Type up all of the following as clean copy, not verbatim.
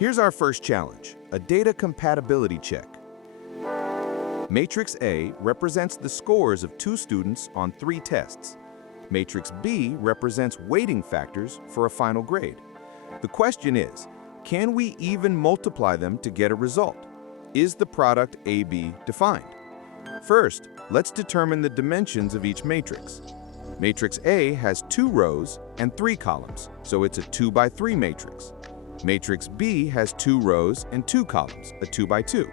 Here's our first challenge, a data compatibility check. Matrix A represents the scores of 2 students on 3 tests. Matrix B represents weighting factors for a final grade. The question is, can we even multiply them to get a result? Is the product AB defined? First, let's determine the dimensions of each matrix. Matrix A has 2 rows and 3 columns, so it's a 2 by 3 matrix. Matrix B has 2 rows and 2 columns, a 2 by 2.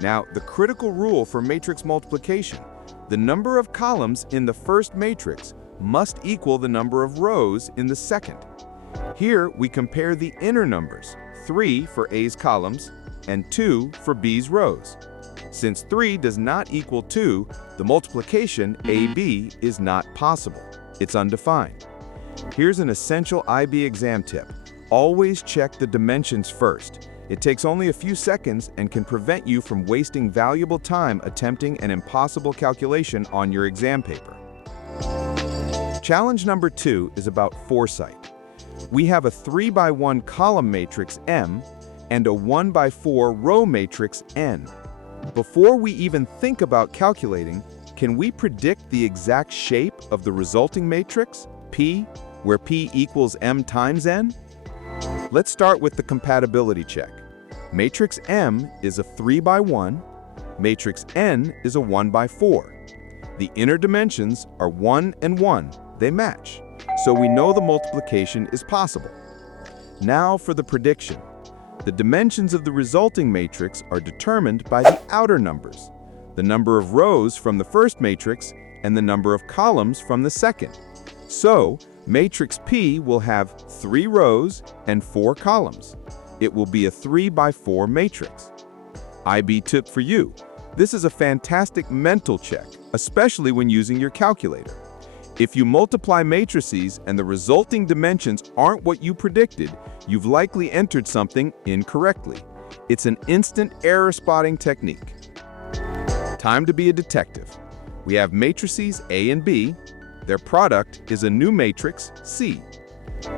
Now, the critical rule for matrix multiplication: the number of columns in the first matrix must equal the number of rows in the second. Here, we compare the inner numbers, 3 for A's columns and 2 for B's rows. Since 3 does not equal 2, the multiplication AB is not possible. It's undefined. Here's an essential IB exam tip. Always check the dimensions first. It takes only a few seconds and can prevent you from wasting valuable time attempting an impossible calculation on your exam paper. Challenge number 2 is about foresight. We have a 3 by 1 column matrix M and a 1 by 4 row matrix N. Before we even think about calculating, can we predict the exact shape of the resulting matrix, P, where P equals M times N? Let's start with the compatibility check. Matrix M is a 3 by 1, matrix N is a 1 by 4. The inner dimensions are 1 and 1, they match, so we know the multiplication is possible. Now for the prediction. The dimensions of the resulting matrix are determined by the outer numbers, the number of rows from the first matrix and the number of columns from the second. So, matrix P will have 3 rows and 4 columns. It will be a 3 by 4 matrix. IB tip for you. This is a fantastic mental check, especially when using your calculator. If you multiply matrices and the resulting dimensions aren't what you predicted, you've likely entered something incorrectly. It's an instant error spotting technique. Time to be a detective. We have matrices A and B. Their product is a new matrix, C.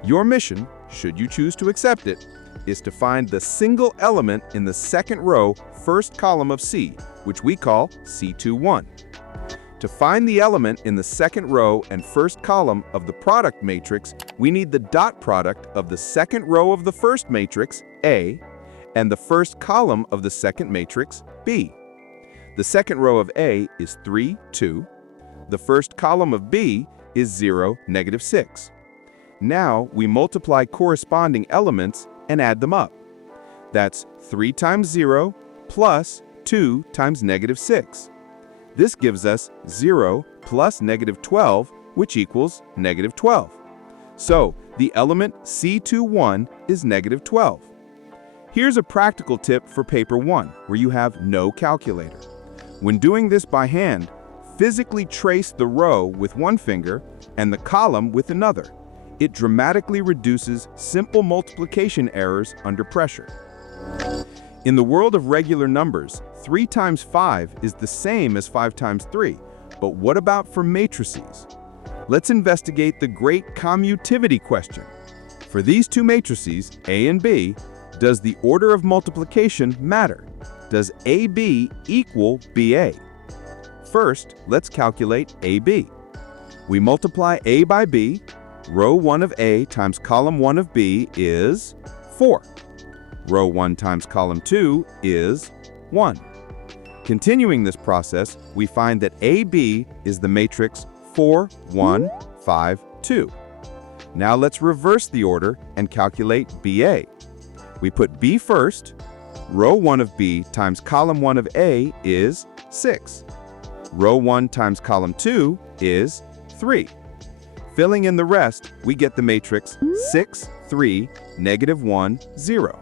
Your mission, should you choose to accept it, is to find the single element in the second row, first column of C, which we call C21. To find the element in the second row and first column of the product matrix, we need the dot product of the second row of the first matrix, A, and the first column of the second matrix, B. The second row of A is 3, 2. The first column of B is 0, -6. Now we multiply corresponding elements and add them up. That's 3 times 0 plus 2 times -6. This gives us 0 plus -12, which equals -12. So the element C21 is -12. Here's a practical tip for paper 1, where you have no calculator. When doing this by hand, physically trace the row with one finger and the column with another. It dramatically reduces simple multiplication errors under pressure. In the world of regular numbers, 3 times 5 is the same as 5 times 3, but what about for matrices? Let's investigate the great commutativity question. For these 2 matrices, A and B, does the order of multiplication matter? Does AB equal BA? First, let's calculate AB. We multiply A by B. Row 1 of A times column 1 of B is 4. Row 1 times column 2 is 1. Continuing this process, we find that AB is the matrix 4, 1, 5, 2. Now let's reverse the order and calculate BA. We put B first. Row 1 of B times column 1 of A is 6. Row 1 times column 2 is 3. Filling in the rest, we get the matrix 6, 3, -1, 0.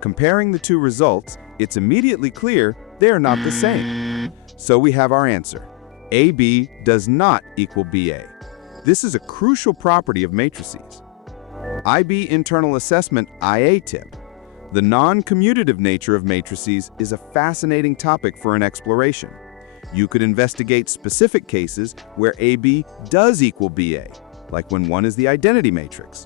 Comparing the 2 results, it's immediately clear they are not the same. So we have our answer. AB does not equal BA. This is a crucial property of matrices. IB internal assessment IA tip. The non-commutative nature of matrices is a fascinating topic for an exploration. You could investigate specific cases where AB does equal BA, like when 1 is the identity matrix.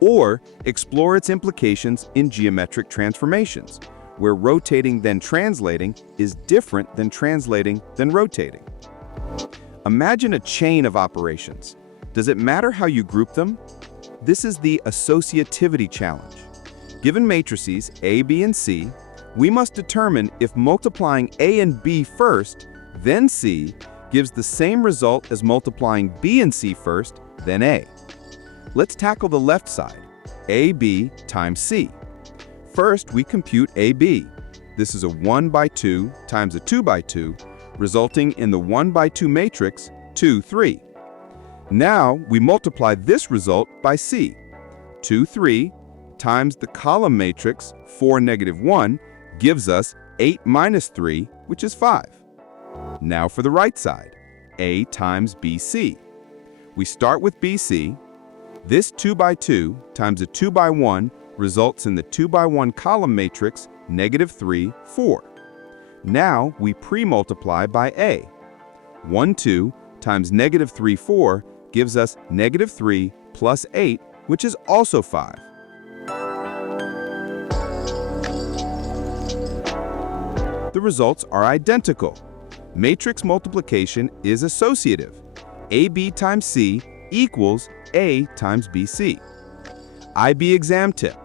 or explore its implications in geometric transformations, where rotating then translating is different than translating then rotating. Imagine a chain of operations. Does it matter how you group them? This is the Associativity challenge. Given matrices A, B, and C, we must determine if multiplying A and B first, then C, gives the same result as multiplying B and C first, then A. Let's tackle the left side, AB times C. First, we compute AB. This is a 1 by 2 times a 2 by 2, resulting in the 1 by 2 matrix 2, 3. Now, we multiply this result by C. 2, 3 times the column matrix 4, negative 1 gives us 8 minus 3, which is 5. Now for the right side, A times BC. We start with BC. This 2 by 2 times a 2 by 1 results in the 2 by 1 column matrix negative 3, 4. Now we pre-multiply by A. 1, 2 times negative 3, 4 gives us negative 3 plus 8, which is also 5. The results are identical. Matrix multiplication is associative. AB times C equals A times BC. IB exam tip.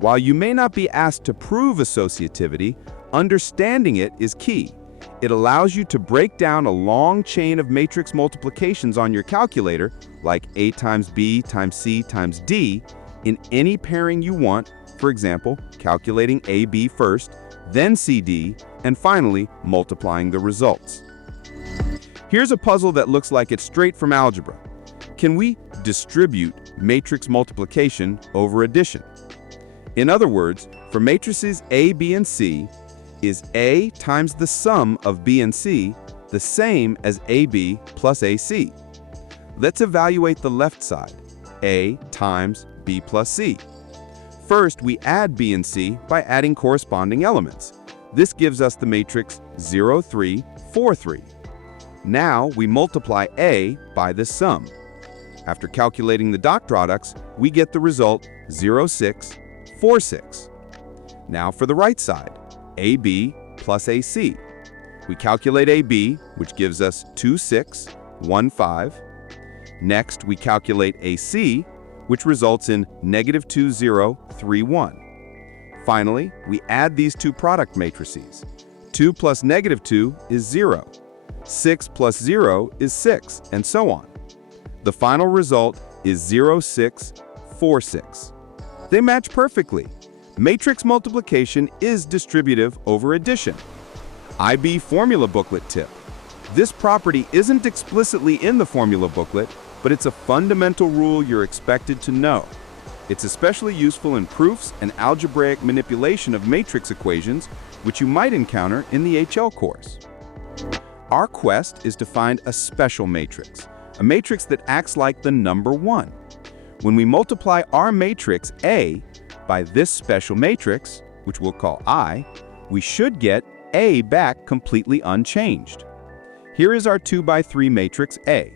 While you may not be asked to prove associativity, understanding it is key. It allows you to break down a long chain of matrix multiplications on your calculator, like A times B times C times D, in any pairing you want, for example, calculating AB first, then CD, and finally multiplying the results. Here's a puzzle that looks like it's straight from algebra. Can we distribute matrix multiplication over addition? In other words, for matrices A, B, and C, is A times the sum of B and C the same as AB plus AC? Let's evaluate the left side, A times B plus C. First, we add B and C by adding corresponding elements. This gives us the matrix 0, 3, 4, 3. Now we multiply A by this sum. After calculating the dot products, we get the result 0, 6, 4, 6. Now for the right side, AB plus AC. We calculate AB, which gives us 2, 6, 1, 5. Next, we calculate AC, which results in negative 2, 0, 3, 1. Finally, we add these two product matrices. 2 plus negative 2 is 0. 6 plus 0 is 6, and so on. The final result is 0, 6, 4, 6. They match perfectly. Matrix multiplication is distributive over addition. IB formula booklet tip. This property isn't explicitly in the formula booklet, but it's a fundamental rule you're expected to know. It's especially useful in proofs and algebraic manipulation of matrix equations, which you might encounter in the HL course. Our quest is to find a special matrix, a matrix that acts like the number 1. When we multiply our matrix A by this special matrix, which we'll call I, we should get A back completely unchanged. Here is our 2 by 3 matrix A.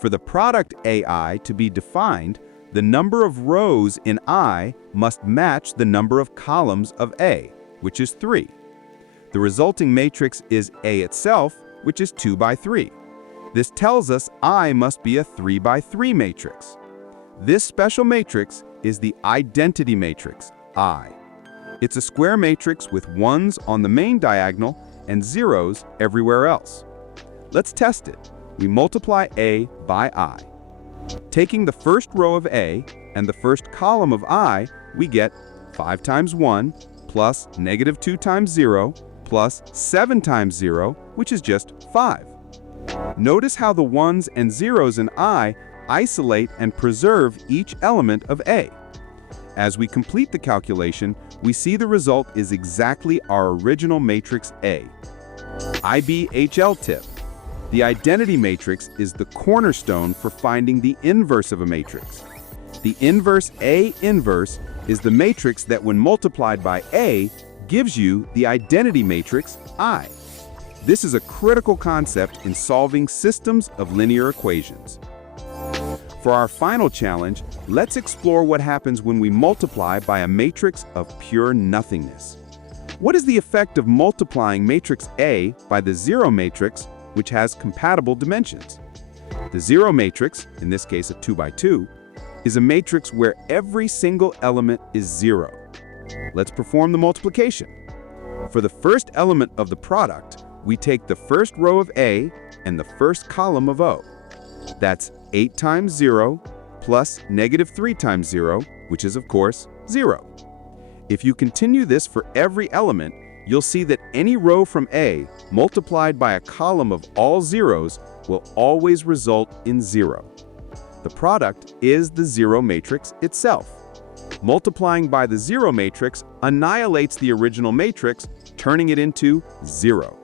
For the product AI to be defined, the number of rows in I must match the number of columns of A, which is 3. The resulting matrix is A itself, which is 2 by 3. This tells us I must be a 3 by 3 matrix. This special matrix is the identity matrix, I. It's a square matrix with 1s on the main diagonal and 0s everywhere else. Let's test it. We multiply A by I. Taking the first row of A and the first column of I, we get 5 times 1 plus negative 2 times 0 plus 7 times 0, which is just 5. Notice how the 1s and 0s in I isolate and preserve each element of A. As we complete the calculation, we see the result is exactly our original matrix A. IBHL tip. The identity matrix is the cornerstone for finding the inverse of a matrix. The inverse A inverse is the matrix that, when multiplied by A, gives you the identity matrix I. This is a critical concept in solving systems of linear equations. For our final challenge, let's explore what happens when we multiply by a matrix of pure nothingness. What is the effect of multiplying matrix A by the zero matrix, which has compatible dimensions? The zero matrix, in this case a 2 by 2, is a matrix where every single element is 0. Let's perform the multiplication. For the first element of the product, we take the first row of A and the first column of O. That's 8 times 0 plus -3 times 0, which is, of course, 0. If you continue this for every element, you'll see that any row from A multiplied by a column of all zeros will always result in 0. The product is the zero matrix itself. Multiplying by the zero matrix annihilates the original matrix, turning it into 0.